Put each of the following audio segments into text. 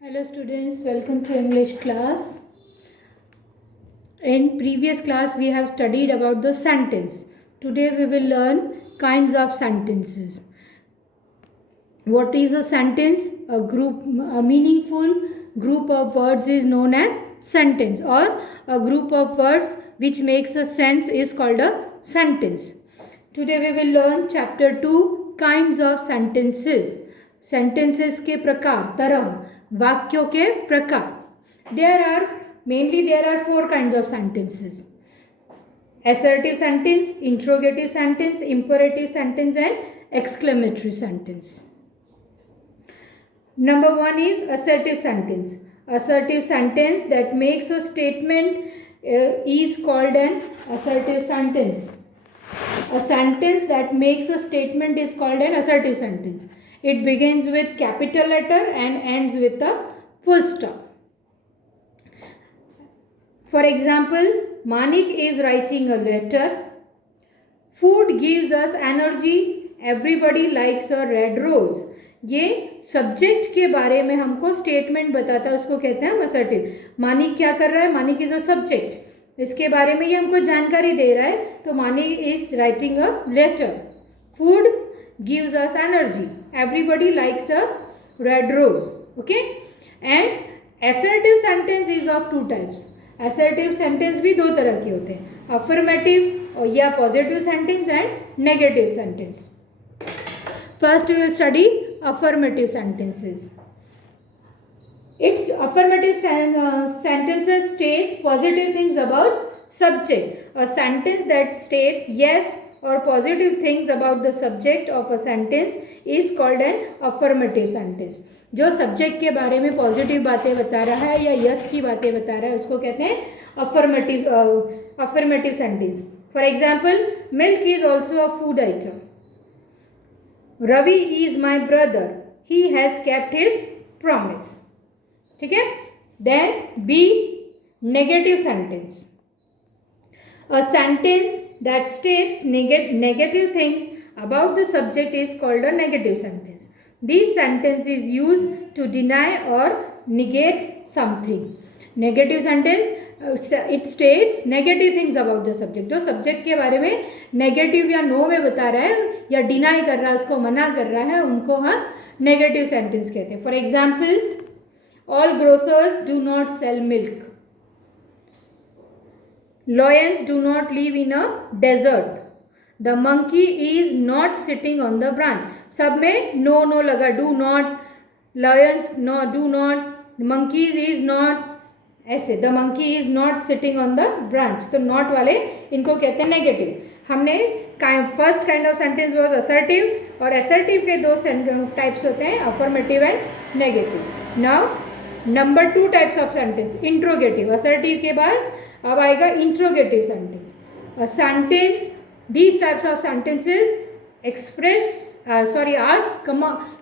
Hello students, welcome to English class. In previous class we have studied about the sentence. Today we will learn kinds of sentences. What is a sentence? A meaningful group of words is known as sentence, or a group of words which makes a sense is called a sentence. Today we will learn chapter 2, kinds of sentences. Sentences के प्रकार, तरह, वाक्यों के प्रकार. There are 4 kinds of sentences: assertive sentence, interrogative sentence, imperative sentence and exclamatory sentence. Number 1 is assertive sentence. Assertive sentence that makes a statement is called an assertive sentence. A sentence that makes a statement is called an assertive sentence. It begins with capital letter and ends with a full stop. For example, Manik is writing a letter. Food gives us energy. Everybody likes a red rose. ये subject के बारे में हमको statement बताता है, उसको कहते हैं हम असर्टिव. मानिक क्या कर रहा है? Manik is a subject. इसके बारे में ये हमको जानकारी दे रहा है. तो Manik is writing a letter. Food gives us energy. Everybody likes a red rose. Okay. And assertive sentence is of 2 types. Assertive sentence भी 2 तरह के होते हैं, अफर्मेटिव या positive sentence and negative sentence. First we will study affirmative sentences. Its affirmative sentences states positive things about subject. A sentence that states yes or positive things about the subject of a sentence is called an affirmative sentence. जो subject के बारे में positive बातें बता रहा है या yes की बातें बता रहा है उसको कहते हैं affirmative sentence. For example, milk is also a food item. Ravi is my brother. He has kept his promise. ठीक है. Then B, negative sentence. A sentence that states negative things about the subject is called a negative sentence. This sentence is used to deny or negate something. Negative sentence it states negative things about the subject. जो subject के बारे में negative या no में बता रहा है या डिनाई कर रहा है, उसको मना कर रहा है, उनको हम नेगेटिव सेंटेंस कहते हैं. For example, all grocers do not sell milk. Lions do not live in a desert. The monkey is not sitting on the branch. सब में नो लगा. Do not, lions no, do not, monkeys is not, ऐसे. The monkey is not sitting on the branch. तो not वाले इनको कहते हैं negative. हमने first kind of sentence was assertive, और असर्टिव के 2 टाइप्स होते हैं, affirmative and negative. Now number 2 types of sentence, interrogative. Assertive के बाद अब आएगा interrogative sentence. A sentence, these types of sentences express ask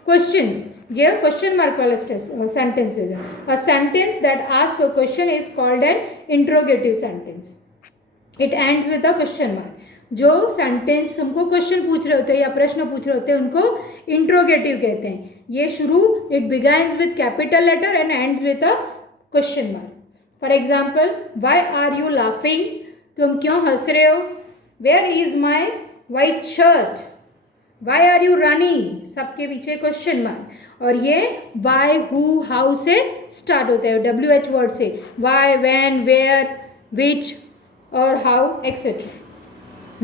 questions. ये क्वेश्चन मार्क वाला सेंटेंसेज है. A sentence that ask a question is called an interrogative sentence. It ends with a question mark. जो sentence हमको question पूछ रहे होते हैं या प्रश्न पूछ रहे होते हैं उनको इंट्रोगेटिव कहते हैं. ये शुरू, it begins with capital letter and ends with a question mark. For example, why are you laughing? तुम क्यों हंस रहे हो? Where is my white shirt? Why are you running? सबके पीछे क्वेश्चन मार्क. और ये why, who, how से स्टार्ट होते हैं, WH वर्ड से. why, when, where, which और how, etc.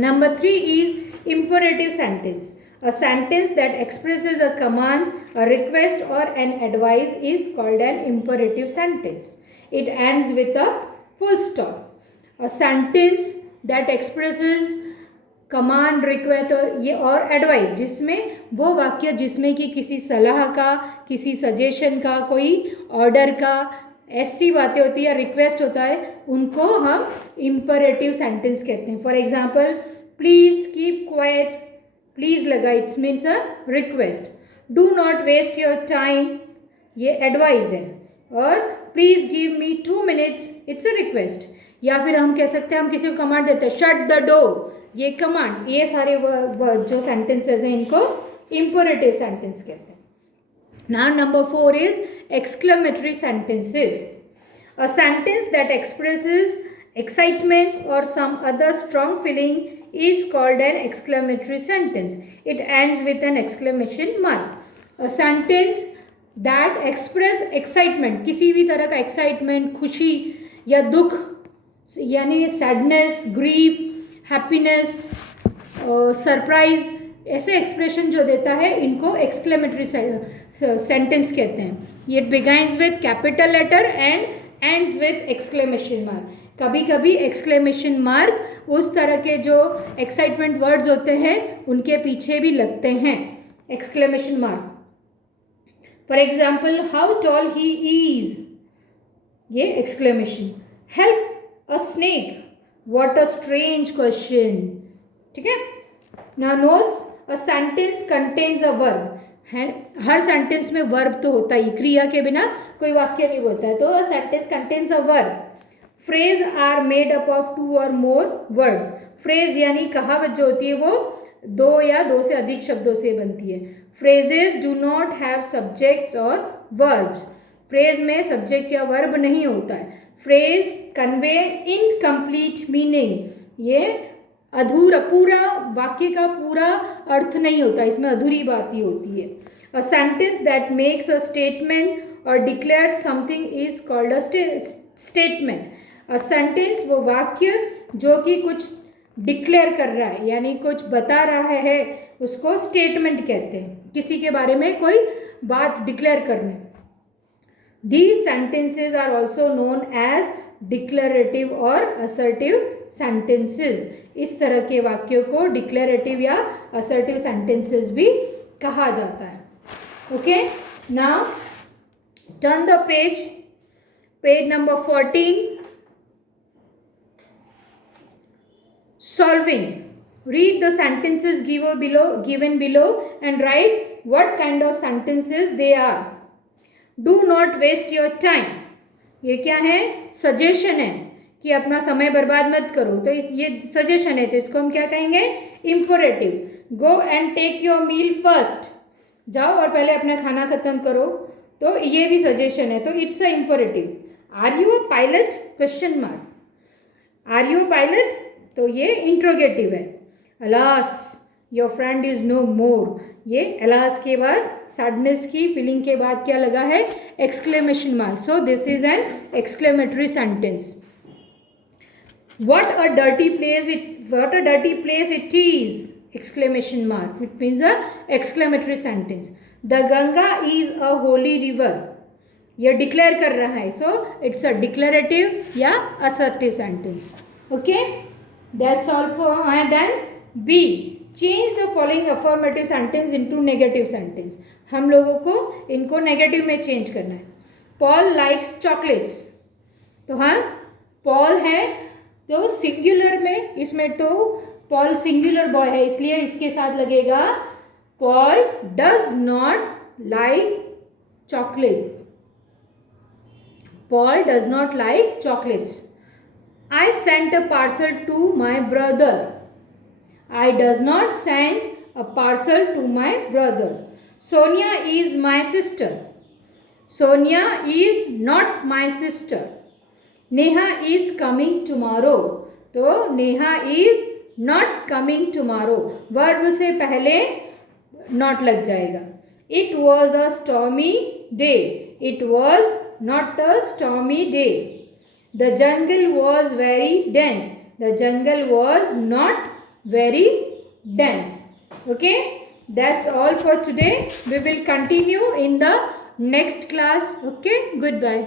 Number 3 is imperative sentence. A sentence that expresses a command, a request or an advice is called an imperative sentence. It ends with a full stop. A sentence that expresses command, request और advice, जिसमें वो वाक्य जिसमें कि किसी सलाह का, किसी सजेशन का, कोई ऑर्डर का, ऐसी बातें होती है या रिक्वेस्ट होता है, उनको हम इम्परेटिव सेंटेंस कहते हैं. For example, please keep quiet. Please लगा, it's means a request. Do not waste your time, ये एडवाइस है. और please give me 2 minutes, it's a request. या फिर हम कह सकते हैं, हम किसी को कमांड देते हैं, शट द डोर, ये कमांड. ये सारे जो सेंटेंसेज हैं इनको इम्परेटिव सेंटेंस कहते हैं. Now number 4 is exclamatory sentences. A sentence that expresses excitement or some other strong feeling is called an exclamatory sentence. It ends with an exclamation mark. A sentence that express excitement, किसी भी तरह का excitement, खुशी या दुख, यानी sadness, grief, happiness, surprise, ऐसे expression जो देता है इनको एक्सक्लेमेटरी सेंटेंस कहते हैं. ये begins with capital letter and ends with exclamation mark. कभी कभी एक्सक्लेमेशन मार्क उस तरह के जो एक्साइटमेंट वर्ड्स होते हैं उनके पीछे भी लगते हैं exclamation mark. For example, how tall he is, ये exclamation. Help a snake, what a strange question. ठीक है. Now notes, a sentence contains a verb. है, हर सेंटेंस में वर्ब तो होता ही, क्रिया के बिना कोई वाक्य नहीं होता है. तो a sentence contains a verb. Phrase are made up of 2 और मोर वर्ड्स. फ्रेज यानी कहावत जो होती है वो 2 या 2 से अधिक शब्दों से बनती है. Phrases do not have subjects और वर्ब्स. फ्रेज में सब्जेक्ट या वर्ब नहीं होता है. Phrase convey incomplete meaning. ये अधूरा, पूरा वाक्य का पूरा अर्थ नहीं होता, इसमें अधूरी बात ही होती है. A sentence that makes a statement और declares something is called a statement. A sentence वो वाक्य जो कि कुछ डिक्लेयर कर रहा है यानी कुछ बता रहा है, उसको स्टेटमेंट कहते हैं. किसी के बारे में कोई बात डिक्लेयर करना. These sentences are also known as declarative और assertive sentences. इस तरह के वाक्यों को declarative या assertive sentences भी कहा जाता है. Okay, now turn the page, page number 14. Solving. Read the sentences given below and write what kind of sentences they are. Do not waste your time. ये क्या है? सजेशन है कि अपना समय बर्बाद मत करो. तो ये सजेशन है, तो इसको हम क्या कहेंगे? Imperative. Go and take your meal first. जाओ और पहले अपना खाना खत्म करो. तो ये भी सजेशन है, तो it's a imperative. Are you a pilot? Question mark. Are you a pilot? तो ये इंट्रोगेटिव है. Alas your friend is no more. ये अलास के बाद, सैडनेस की फीलिंग के बाद क्या लगा है? Exclamation mark. So this is an exclamatory sentence. What a dirty place it is! Exclamation mark. It means a exclamatory sentence. The Ganga is a holy river. ये डिक्लेयर कर रहा है, सो इट्स अ डिक्लेरेटिव या assertive sentence. Okay, that's all for. Then B, change the following affirmative sentence into negative sentence. हम लोगों को इनको negative में चेंज करना है. Paul likes chocolates. तो हाँ, पॉल है तो सिंगुलर में, इसमें तो पॉल सिंगुलर बॉय है, इसलिए इसके साथ लगेगा Paul does not like chocolate. Paul does not like chocolates. I sent a parcel to my brother. I does not send a parcel to my brother. Sonia is my sister. Sonia is not my sister. Neha is coming tomorrow. तो Neha is not coming tomorrow. Verb से पहले not लग जाएगा. It was a stormy day. It was not a stormy day. The jungle was very dense. The jungle was not very dense. Okay, that's all for today. We will continue in the next class. Okay, goodbye.